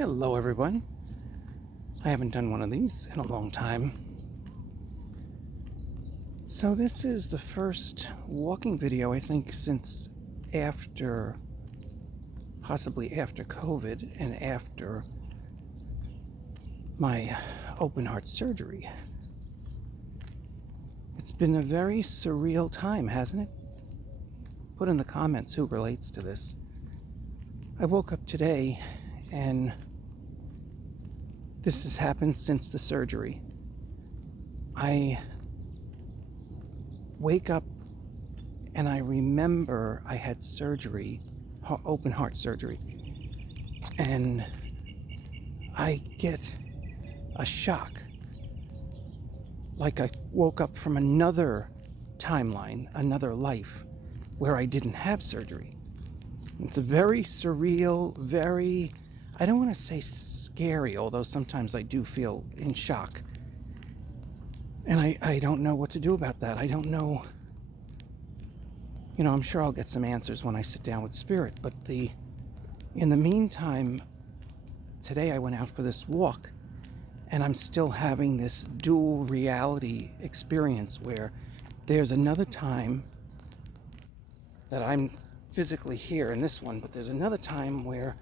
Hello everyone. I haven't done one of these in a long time. So this is the first walking video, I think, since possibly after COVID and after my open heart surgery. It's been a very surreal time, hasn't it? Put in the comments who relates to this. I woke up today and this has happened since the surgery. I wake up and I remember I had surgery, open heart surgery, and I get a shock. Like I woke up from another timeline, another life, where I didn't have surgery. It's a very surreal, I don't want to say scary, although sometimes I do feel in shock. And I don't know what to do about that. I don't know. I'm sure I'll get some answers when I sit down with Spirit. But in the meantime, today I went out for this walk, and I'm still having this dual reality experience where there's another time that I'm physically here in this one, but there's another time where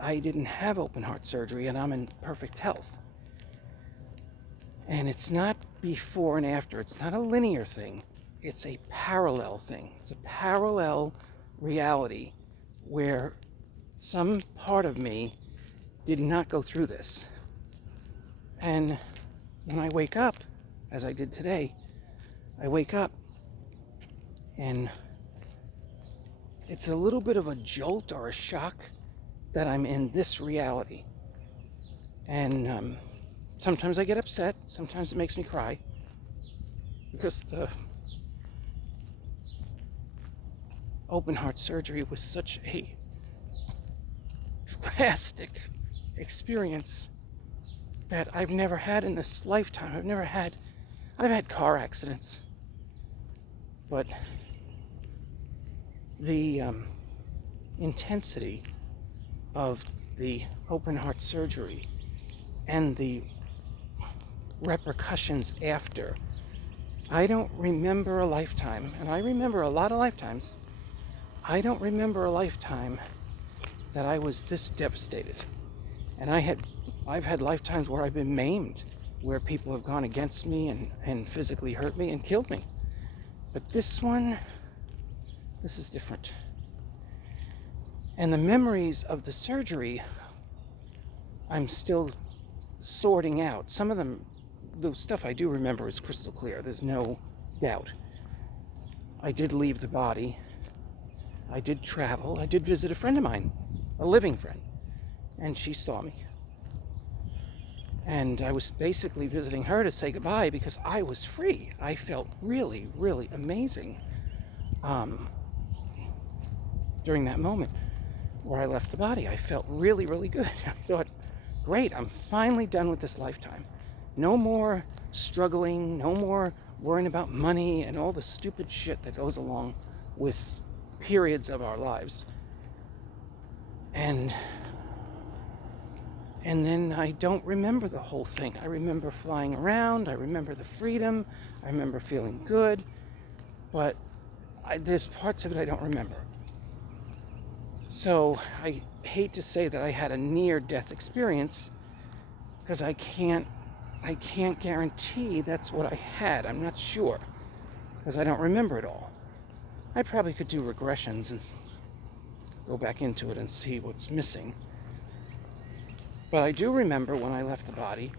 I didn't have open heart surgery and I'm in perfect health. And it's not before and after. It's not a linear thing. It's a parallel thing. It's a parallel reality where some part of me did not go through this. And when I wake up, as I did today, I wake up and it's a little bit of a jolt or a shock that I'm in this reality. And sometimes I get upset. Sometimes it makes me cry. Because the open heart surgery was such a drastic experience that I've never had in this lifetime. I've had car accidents. But the intensity of the open heart surgery and the repercussions after. I don't remember a lifetime, and I remember a lot of lifetimes. I don't remember a lifetime that I was this devastated. And I've had lifetimes where I've been maimed, where people have gone against me and physically hurt me and killed me. But this is different. And the memories of the surgery, I'm still sorting out. Some of them, the stuff I do remember is crystal clear. There's no doubt. I did leave the body. I did travel. I did visit a friend of mine, a living friend, and she saw me. And I was basically visiting her to say goodbye because I was free. I felt really, really amazing during that moment where I left the body. I felt really, really good. I thought, great, I'm finally done with this lifetime. No more struggling, no more worrying about money and all the stupid shit that goes along with periods of our lives. And then I don't remember the whole thing. I remember flying around. I remember the freedom. I remember feeling good. But there's parts of it I don't remember. So I hate to say that I had a near-death experience because I can't guarantee that's what I had. I'm not sure because I don't remember it all. I probably could do regressions and go back into it and see what's missing. But I do remember when I left the body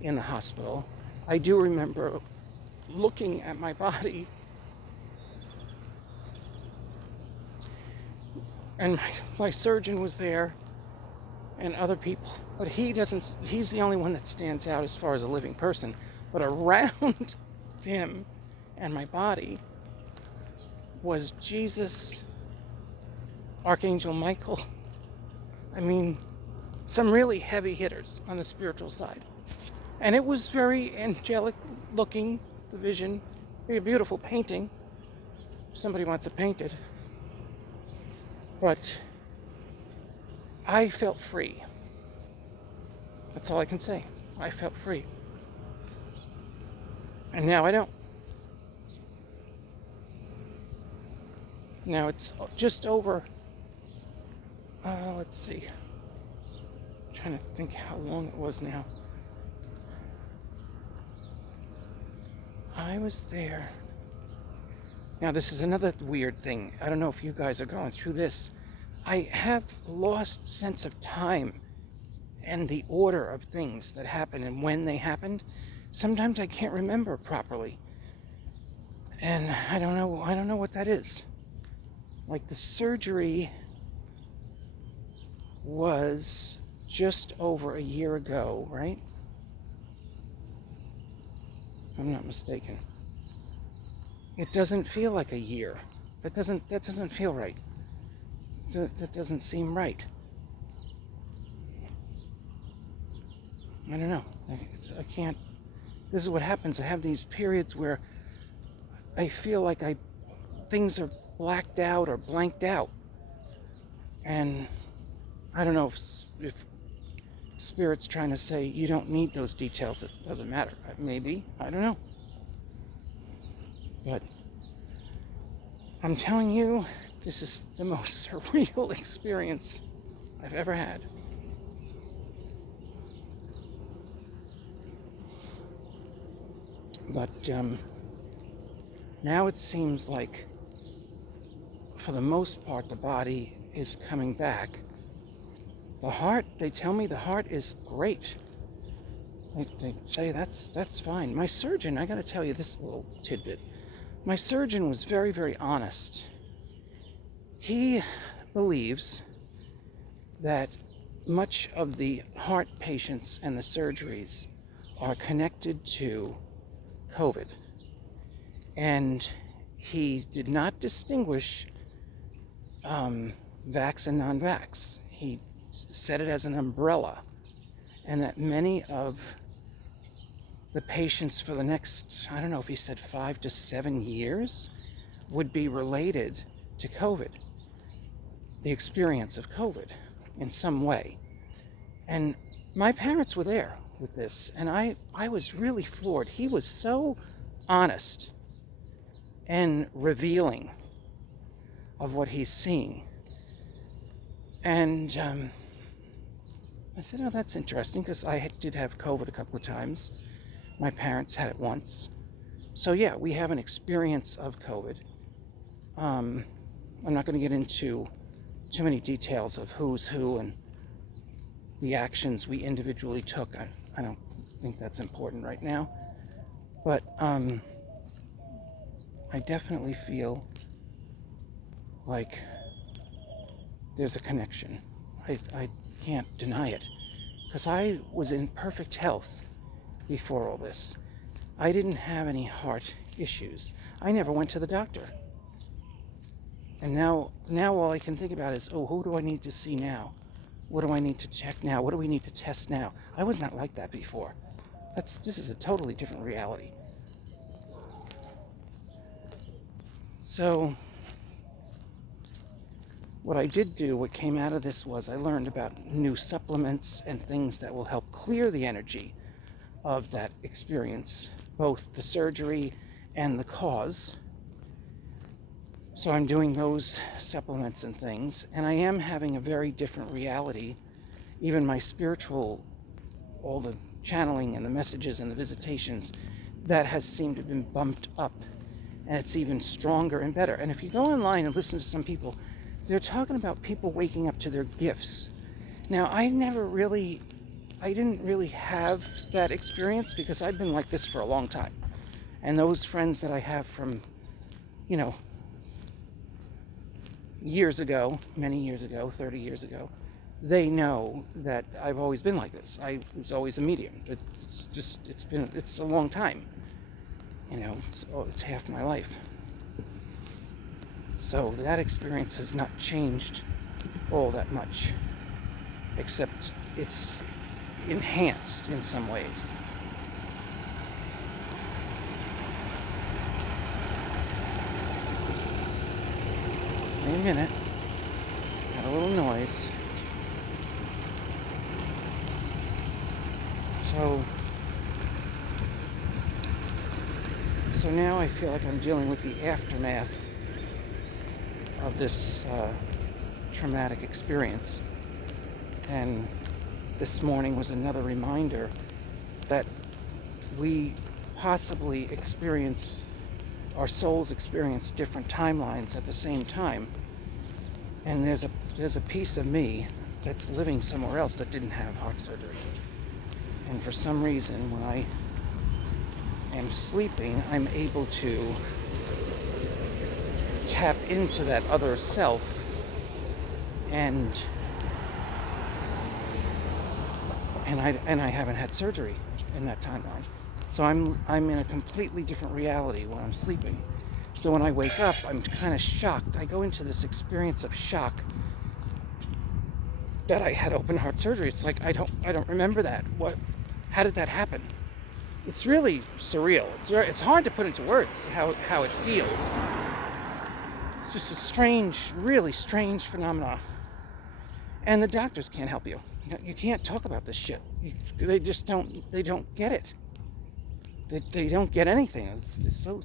in the hospital, I do remember looking at my body and my surgeon was there and other people, but he's the only one that stands out as far as a living person. But around him and my body was Jesus, Archangel Michael. I mean, some really heavy hitters on the spiritual side. And it was very angelic looking, the vision. Very beautiful painting. If somebody wants to paint it. But I felt free. That's all I can say. I felt free. And now I don't. Now it's just over, let's see. I'm trying to think how long it was now. I was there. Now, this is another weird thing. I don't know if you guys are going through this. I have lost sense of time and the order of things that happened and when they happened. Sometimes I can't remember properly. And I don't know what that is. Like, the surgery was just over a year ago, right? If I'm not mistaken. It doesn't feel like a year. That doesn't feel right. That doesn't seem right. I don't know. I can't. This is what happens. I have these periods where I feel like things are blacked out or blanked out, and I don't know if Spirit's trying to say you don't need those details. It doesn't matter. Maybe. I don't know. But I'm telling you, this is the most surreal experience I've ever had. But now it seems like, for the most part, the body is coming back. The heart, they tell me the heart is great. They say that's fine. My surgeon, I got to tell you this little tidbit. My surgeon was very, very honest. He believes that much of the heart patients and the surgeries are connected to COVID. And he did not distinguish vax and non-vax. He said it as an umbrella, and that many of the patients for the next, I don't know if he said 5 to 7 years, would be related to COVID, the experience of COVID in some way. And my parents were there with this, and I was really floored. He was so honest and revealing of what he's seeing. And I said, oh, that's interesting, because I did have COVID a couple of times. My parents had it once. So yeah, we have an experience of COVID. I'm not going to get into too many details of who's who and the actions we individually took. I don't think that's important right now. But I definitely feel like there's a connection. I can't deny it, because I was in perfect health before all this. I didn't have any heart issues. I never went to the doctor. And now all I can think about is, oh, who do I need to see now? What do I need to check now? What do we need to test now? I was not like that before. This is a totally different reality. So what I did do, what came out of this, was I learned about new supplements and things that will help clear the energy of that experience, both the surgery and the cause. So I'm doing those supplements and things, and I am having a very different reality. Even my spiritual, all the channeling and the messages and the visitations, that has seemed to have been bumped up, and it's even stronger and better. And if you go online and listen to some people, they're talking about people waking up to their gifts. Now, I didn't really have that experience, because I've been like this for a long time. And those friends that I have from, years ago, many years ago, 30 years ago, they know that I've always been like this. I was always a medium. It's a long time. It's half my life. So that experience has not changed all that much, except it's enhanced in some ways. Wait a minute. Got a little noise. So now I feel like I'm dealing with the aftermath of this traumatic experience. And this morning was another reminder that we possibly our souls experience different timelines at the same time. And there's a piece of me that's living somewhere else that didn't have heart surgery. And for some reason, when I am sleeping, I'm able to tap into that other self, and I haven't had surgery in that timeline. So I'm in a completely different reality when I'm sleeping. So when I wake up, I'm kind of shocked. I go into this experience of shock that I had open heart surgery. It's like I don't remember that. How did that happen? It's really surreal. It's hard to put into words how it feels. It's just a strange, really strange phenomenon. And the doctors can't help you. You can't talk about this shit. They just don't get it. They don't get anything. It's so,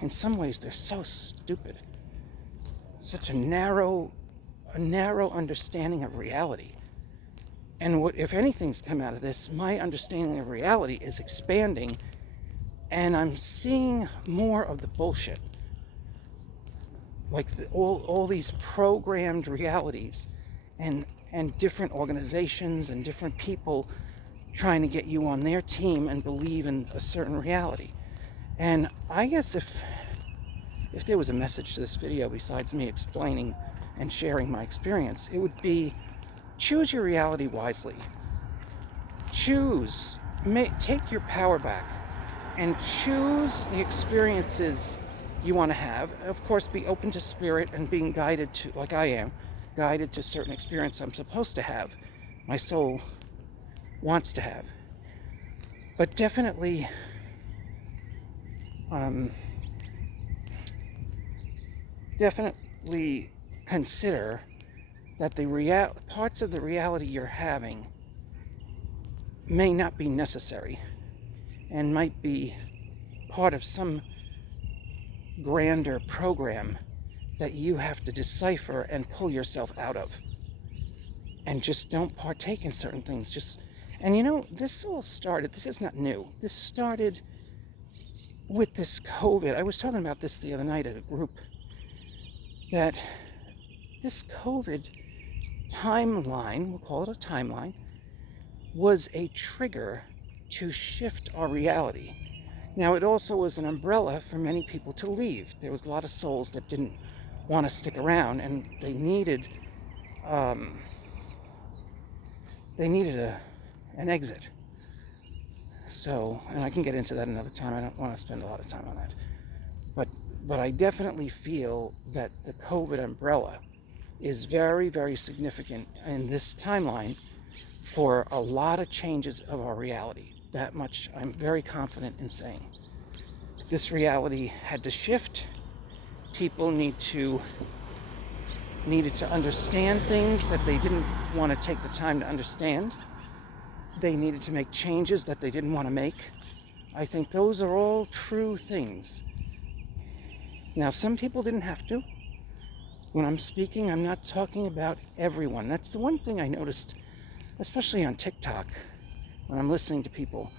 in some ways, they're so stupid. Such a narrow understanding of reality. And what, if anything's come out of this, my understanding of reality is expanding, and I'm seeing more of the bullshit. Like all these programmed realities, and different organizations and different people trying to get you on their team and believe in a certain reality. And I guess if there was a message to this video besides me explaining and sharing my experience, it would be: choose your reality wisely. Take your power back and choose the experiences you want to have. Of course, be open to spirit and being guided to, like I am, guided to certain experience I'm supposed to have, my soul wants to have. But definitely consider that the parts of the reality you're having may not be necessary and might be part of some grander program that you have to decipher and pull yourself out of. And just don't partake in certain things. And this is not new. This started with this COVID. I was talking about this the other night at a group, that this COVID timeline, we'll call it a timeline, was a trigger to shift our reality. Now, it also was an umbrella for many people to leave. There was a lot of souls that didn't want to stick around, and they needed an exit. So, and I can get into that another time. I don't want to spend a lot of time on that. But I definitely feel that the COVID umbrella is very, very significant in this timeline for a lot of changes of our reality. That much I'm very confident in saying. This reality had to shift. People needed to understand things that they didn't want to take the time to understand. They needed to make changes that they didn't want to make. I think those are all true things. Now, some people didn't have to. When I'm speaking, I'm not talking about everyone. That's the one thing I noticed, especially on TikTok, when I'm listening to people.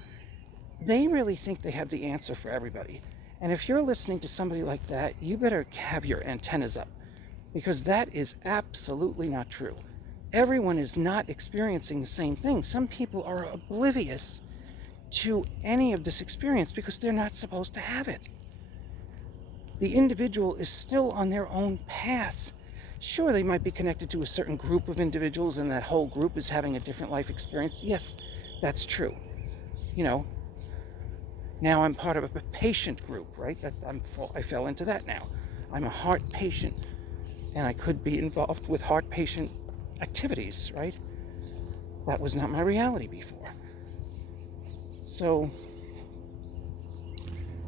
They really think they have the answer for everybody. And if you're listening to somebody like that, you better have your antennas up, because that is absolutely not true. Everyone is not experiencing the same thing. Some people are oblivious to any of this experience because they're not supposed to have it. The individual is still on their own path. Sure, they might be connected to a certain group of individuals and that whole group is having a different life experience. Yes, that's true. Now I'm part of a patient group, right? I fell into that now. I'm a heart patient, and I could be involved with heart patient activities, right? That was not my reality before. So,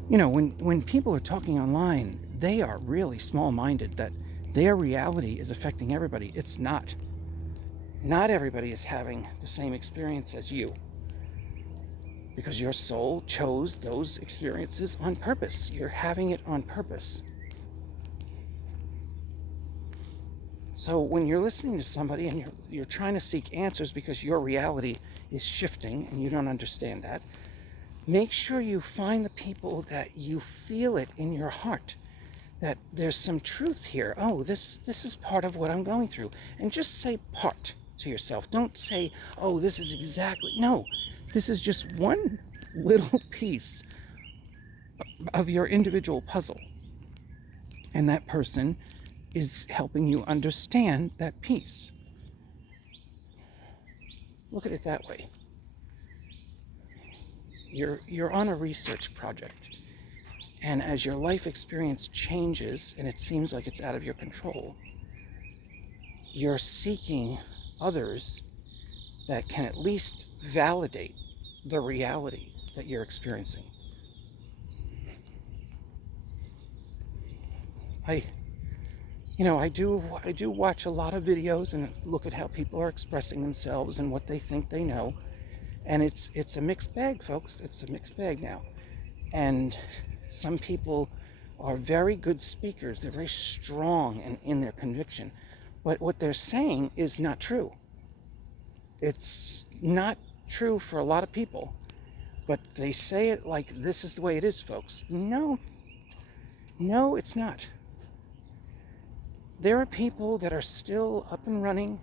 when people are talking online, they are really small-minded that their reality is affecting everybody. It's not. Not everybody is having the same experience as you, because your soul chose those experiences on purpose. You're having it on purpose. So when you're listening to somebody and you're trying to seek answers because your reality is shifting and you don't understand that, make sure you find the people that you feel it in your heart, that there's some truth here. Oh, this is part of what I'm going through. And just say part to yourself. Don't say, oh, this is exactly. No, this is just one little piece of your individual puzzle. And that person is helping you understand that piece. Look at it that way. You're on a research project. And as your life experience changes and it seems like it's out of your control, you're seeking others that can at least validate the reality that you're experiencing. I do watch a lot of videos and look at how people are expressing themselves and what they think they know. And it's a mixed bag, folks. It's a mixed bag now. And some people are very good speakers. They're very strong and in their conviction. But what they're saying is not true. It's not true for a lot of people. But they say it like this is the way it is, folks. No, it's not. There are people that are still up and running,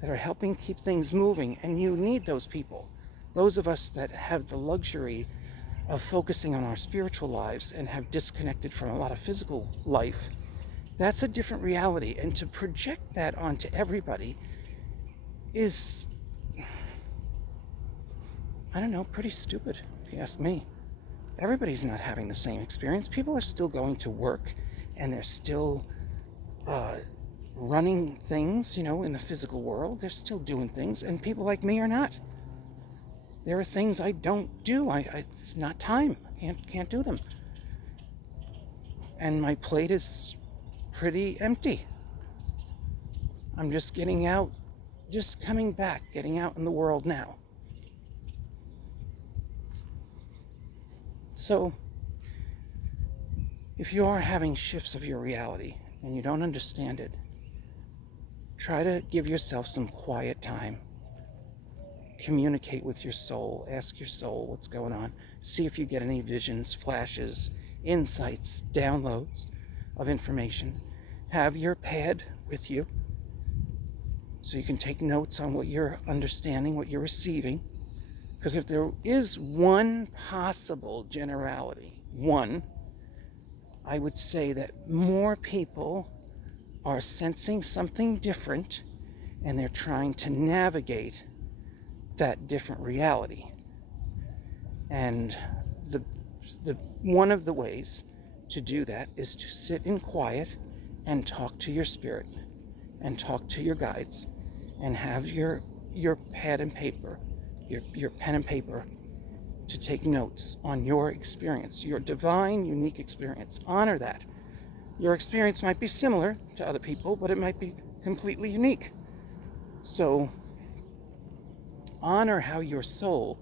that are helping keep things moving, and you need those people. Those of us that have the luxury of focusing on our spiritual lives and have disconnected from a lot of physical life, that's a different reality. And to project that onto everybody is, I don't know, pretty stupid, if you ask me. Everybody's not having the same experience. People are still going to work, and they're still running things, in the physical world. They're still doing things, and people like me are not. There are things I don't do. It's not time. I can't do them. And my plate is pretty empty. I'm just getting out, just coming back, getting out in the world now. So, if you are having shifts of your reality and you don't understand it, try to give yourself some quiet time. Communicate with your soul. Ask your soul what's going on. See if you get any visions, flashes, insights, downloads of information. Have your pad with you so you can take notes on what you're understanding, what you're receiving. Because if there is one possible generality, I would say that more people are sensing something different and they're trying to navigate that different reality. And the one of the ways to do that is to sit in quiet and talk to your spirit and talk to your guides and have your pad and paper, your pen and paper to take notes on your experience, your divine, unique experience. Honor that. Your experience might be similar to other people, but it might be completely unique. So honor how your soul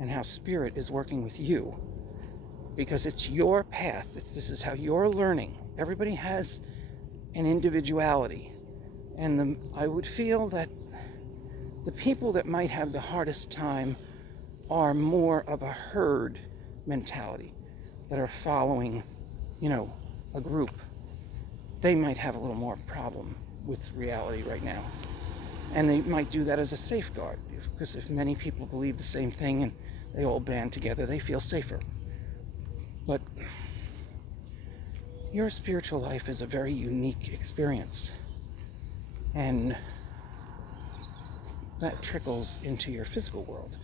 and how spirit is working with you, because it's your path. This is how you're learning. Everybody has an individuality, and I would feel that the people that might have the hardest time are more of a herd mentality, that are following, a group. They might have a little more problem with reality right now. And they might do that as a safeguard, because if many people believe the same thing and they all band together, they feel safer. But your spiritual life is a very unique experience. And that trickles into your physical world.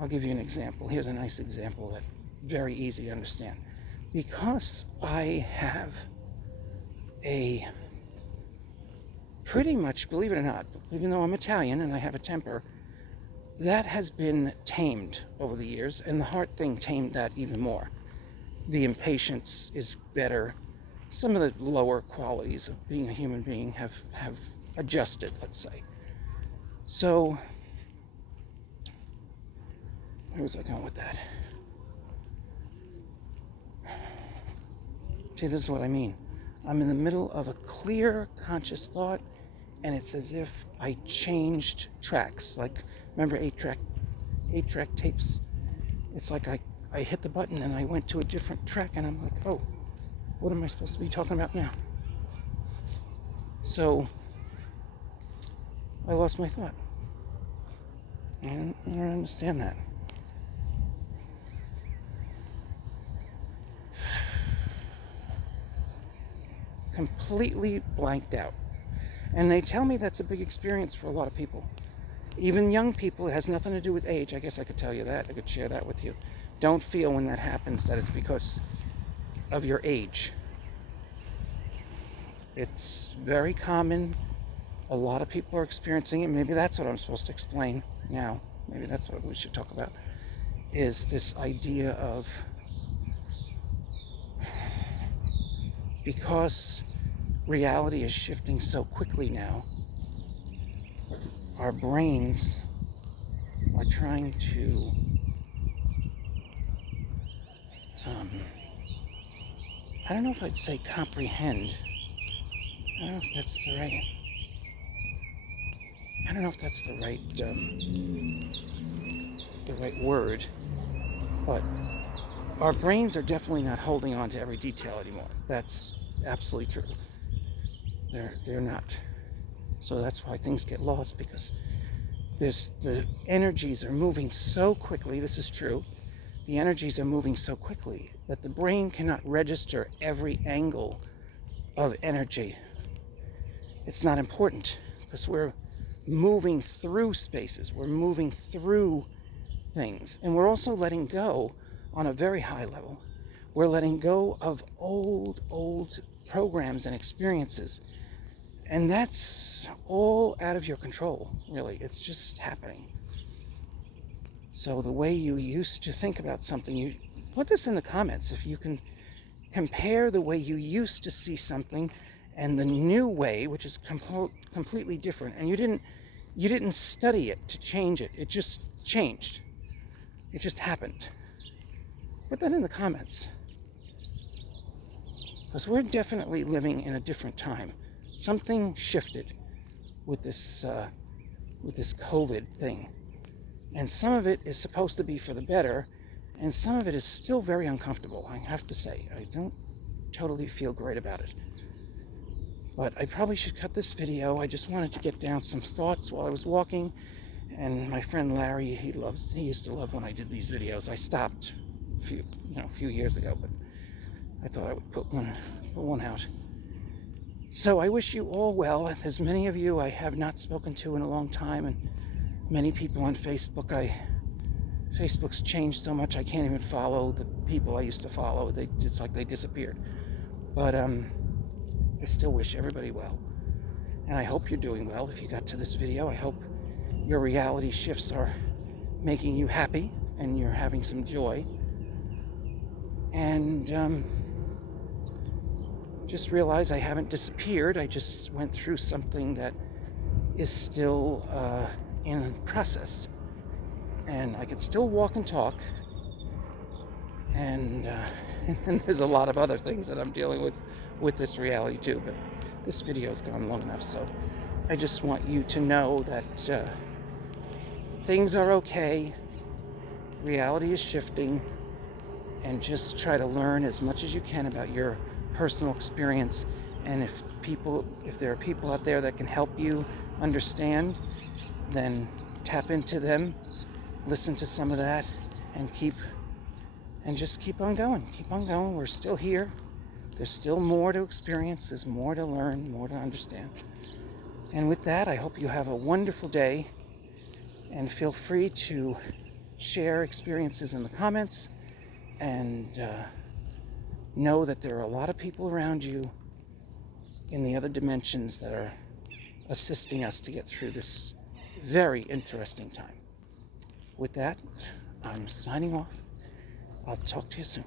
I'll give you an example. Here's a nice example that's very easy to understand. Because I have pretty much, believe it or not, even though I'm Italian and I have a temper, that has been tamed over the years, and the heart thing tamed that even more. The impatience is better. Some of the lower qualities of being a human being have adjusted, let's say. So, where was I going with that? See, this is what I mean. I'm in the middle of a clear, conscious thought, and it's as if I changed tracks. Like, remember 8-track tapes? It's like I hit the button and I went to a different track, and I'm like, oh, what am I supposed to be talking about now? So, I lost my thought. I don't understand that. Completely blanked out. And they tell me that's a big experience for a lot of people. Even young people, it has nothing to do with age. I guess I could tell you that. I could share that with you. Don't feel when that happens that it's because of your age. It's very common. A lot of people are experiencing it. Maybe that's what I'm supposed to explain now. Maybe that's what we should talk about, is this idea of, because reality is shifting so quickly now, our brains are trying to I don't know if I'd say comprehend. I don't know if that's the right word, but our brains are definitely not holding on to every detail anymore. That's absolutely true. They're not. So that's why things get lost, because the energies are moving so quickly. This is true. The energies are moving so quickly that the brain cannot register every angle of energy. It's not important, because we're moving through spaces. We're moving through things. And we're also letting go on a very high level. We're letting go of old programs and experiences. And that's all out of your control, really. It's just happening. So the way you used to think about something, you put this in the comments if you can compare the way you used to see something and the new way, which is completely different. And you didn't study it to change it. It just changed. It just happened. Put that in the comments, because we're definitely living in a different time. Something shifted with this COVID thing. And some of it is supposed to be for the better, and some of it is still very uncomfortable, I have to say. I don't totally feel great about it. But I probably should cut this video. I just wanted to get down some thoughts while I was walking. And my friend Larry, he used to love when I did these videos. I stopped a few years ago, but I thought I would put one out. So I wish you all well. There's many of you I have not spoken to in a long time, and many people on Facebook. Facebook's changed so much I can't even follow the people I used to follow. It's like they disappeared. But I still wish everybody well. And I hope you're doing well. If you got to this video, I hope your reality shifts are making you happy and you're having some joy. And just realize I haven't disappeared. I just went through something that is still in process. And I can still walk and talk. And there's a lot of other things that I'm dealing with this reality too. But this video's gone long enough, so I just want you to know that things are okay. Reality is shifting. And just try to learn as much as you can about your personal experience. And if there are people out there that can help you understand, then tap into them, listen to some of that, and just keep on going. Keep on going. We're still here. There's still more to experience. There's more to learn, more to understand. And with that, I hope you have a wonderful day, and feel free to share experiences in the comments, and know that there are a lot of people around you in the other dimensions that are assisting us to get through this very interesting time. With that, I'm signing off. I'll talk to you soon.